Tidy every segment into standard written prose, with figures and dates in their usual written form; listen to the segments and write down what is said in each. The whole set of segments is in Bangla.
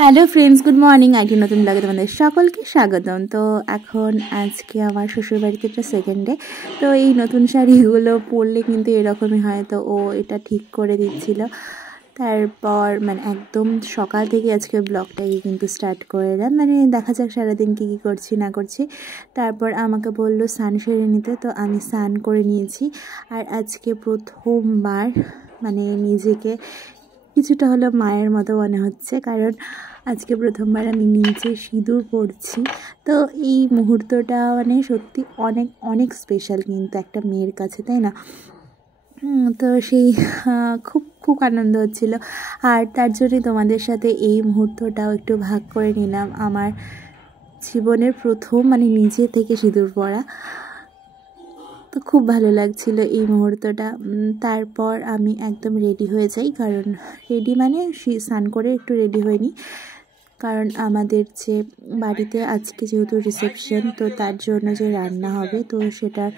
Hello friends, good morning. একটি নতুন ব্লগে তোমাদের সকলকে স্বাগতম। তো এখন আজকে আমার শ্বশুরবাড়িতে একটা সেকেন্ড ডে। তো এই নতুন শাড়িগুলো পরলে কিন্তু এরকমই হয়, তো ও এটা ঠিক করে দিচ্ছিল। তারপর একদম সকাল থেকে আজকে ব্লগটাকে কিন্তু স্টার্ট করে এলাম, দেখা যাক সারাদিন কী কী করছি না করছি। তারপর আমাকে বললো স্নান সেরে নিতে, তো আমি স্নান করে নিয়েছি। আর আজকে প্রথমবার নিজেকে কিছুটা হলো মায়ের মতো মনে হচ্ছে, কারণ আজকে প্রথমবার আমি নিচে সিঁদুর পরছি। তো এই মুহূর্তটা সত্যি অনেক অনেক স্পেশাল কিন্তু একটা মেয়ের কাছে, তাই না? তো সেই খুব খুব আনন্দ হচ্ছিল। আর তার জন্যই তোমাদের সাথে এই মুহূর্তটাও একটু ভাগ করে নিলাম। আমার জীবনের প্রথম নিজে থেকে সিঁদুর পরা, তো খুব ভালো লাগছিল এই মুহূর্তটা। তারপর আমি একদম রেডি হয়ে যাই, কারণ রেডি স্নান করে একটু রেডি হয়নি, কারণ আমাদের যে বাড়িতে আজকে যেহেতু রিসেপশন, তো তার জন্য যে রান্না হবে, তো সেটার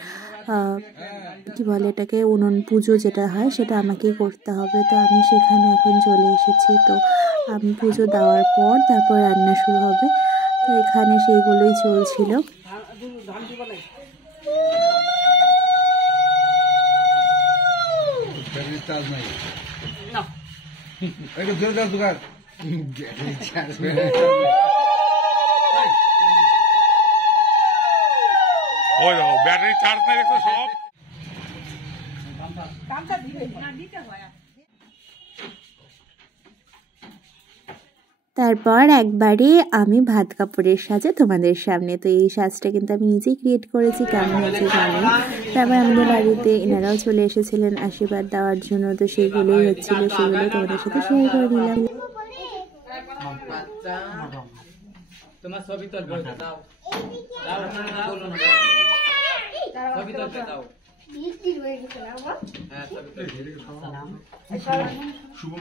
কি বলে এটাকে, উনুন পুজো যেটা হয়, সেটা আমাকেই করতে হবে। তো আমি সেখানে এখন চলে এসেছি। তো আমি পুজো দেওয়ার পর তারপর রান্না শুরু হবে। তো এখানে সেইগুলোই চলছিল। ব্যাটারি চার্জ না রেখে সব তারপর একবারে আমি ভাত কাপড়ের সাজে তোমাদের সামনে। তো এই সাজটা কিন্তু আমি নিজেই ক্রিয়েট করেছি, কেমন হয়েছে জানি। তারপর আমাদের বাড়িতে এনারাও চলে এসেছিলেন আশীর্বাদ দেওয়ার জন্য, তো সেইগুলোই হচ্ছিল, সেগুলো তোমাদের সাথে শেয়ার করে দিলাম। তোমার ছবি তুলবে, দাও দাও ছবি তুলবে, দাও শুভম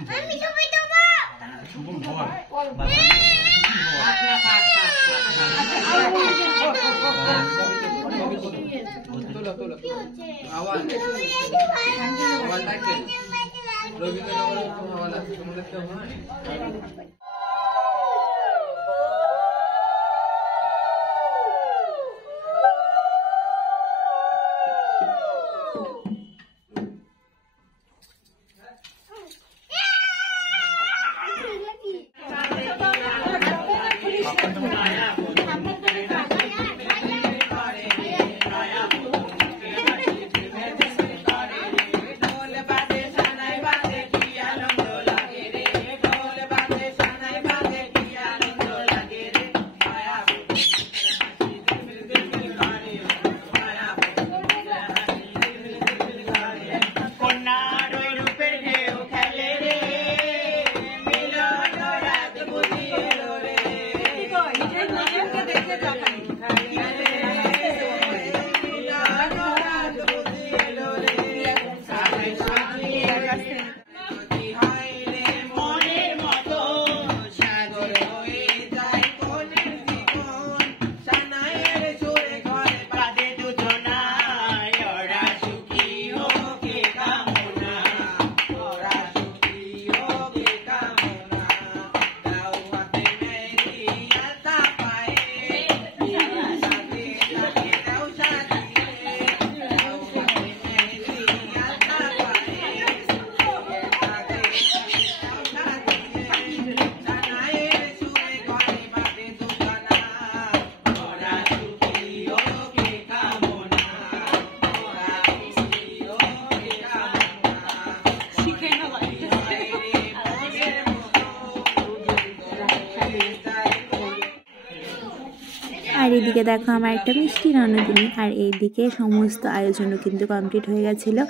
আর এইদিকে দেখো আমার একটা মিষ্টি ননদিনী। আর এইদিকে সমস্ত আয়োজনও কিন্তু কমপ্লিট হয়ে গেছিলো।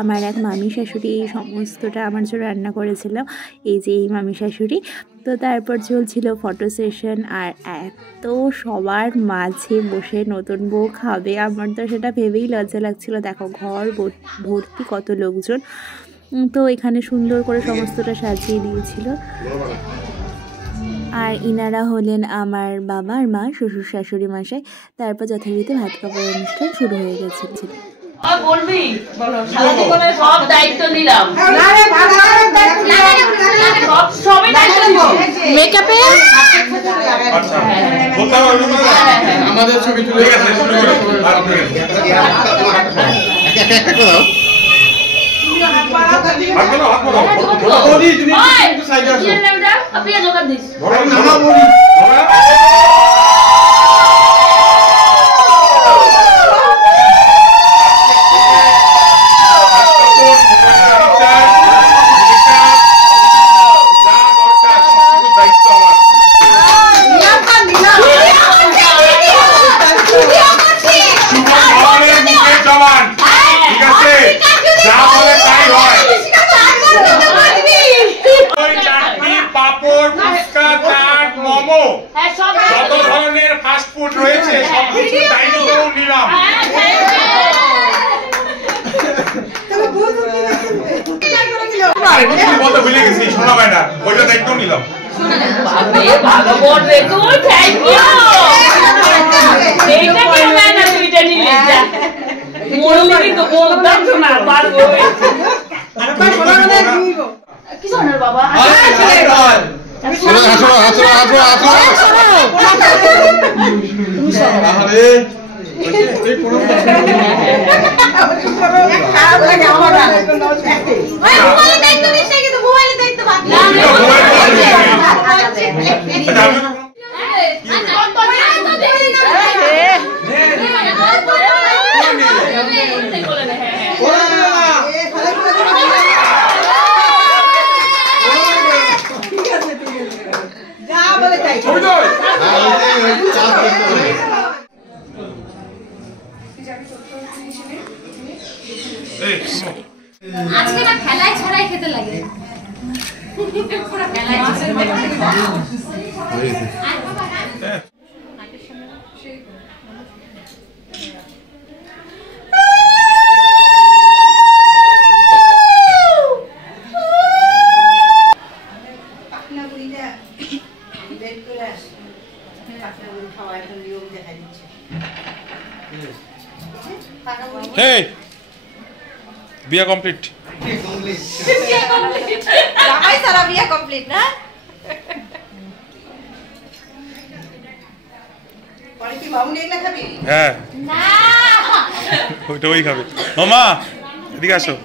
আমার এক মামি শাশুড়ি এই সমস্তটা আমার জন্য রান্না করেছিল, এই যে এই মামি শাশুড়ি। তো তারপর চলছিল ফটো সেশন। আর এত সবার মাঝে বসে নতুন বউ খাবে, আমার তো সেটা ভেবেই লজ্জা লাগছিলো। দেখো ঘর ভর্তি কত লোকজন। তো এখানে সুন্দর করে সমস্তটা সাজিয়ে দিয়েছিল। আর ইনারা হলেন আমার বাবার মা, শ্বশুর শাশুড়ি মশাই। তারপর যথারীতি ভাত খাবার অনুষ্ঠান শুরু হয়ে গেছিল। বলবি সারা জীবনে সব দায়িত্ব নিলাম সবই দায়িত্ব মেকআপে আমাদের ছবি তুলে গেছে ভুলে গেছি শোনা ভাইনা ওইটা দায়িত্ব নিলাম বাবা আজকে না খেলায় ছড়াই খেতে লাগে Hey, বিয়া কমপ্লিট জামাই সারা বিয়া কমপ্লিট না পরে কি মামুনি এগুলা খাবি হ্যাঁ না ওইটা ওই খাবে মামা এদিকে আসো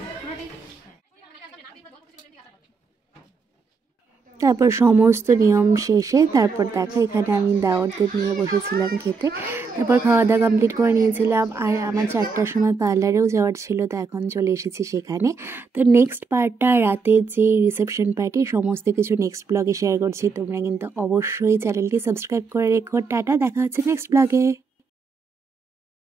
তারপর সমস্ত নিয়ম শেষে তারপর দেখা এখানে আমি দাওয়াতদের নিয়ে বসেছিলাম খেতে। তারপর খাওয়া দাওয়া কমপ্লিট করে নিয়েছিলাম আর আমার 4টার সময় পার্লারেও যাওয়ার ছিল, তো এখন চলে এসেছি সেখানে। তো নেক্সট পার্টটা রাতে যে রিসেপশন পার্টি সমস্ত কিছু নেক্সট ব্লগে শেয়ার করছি। তোমরা কিন্তু অবশ্যই চ্যানেলটি সাবস্ক্রাইব করে রেখো। টাটা, দেখা হচ্ছে নেক্সট ব্লগে।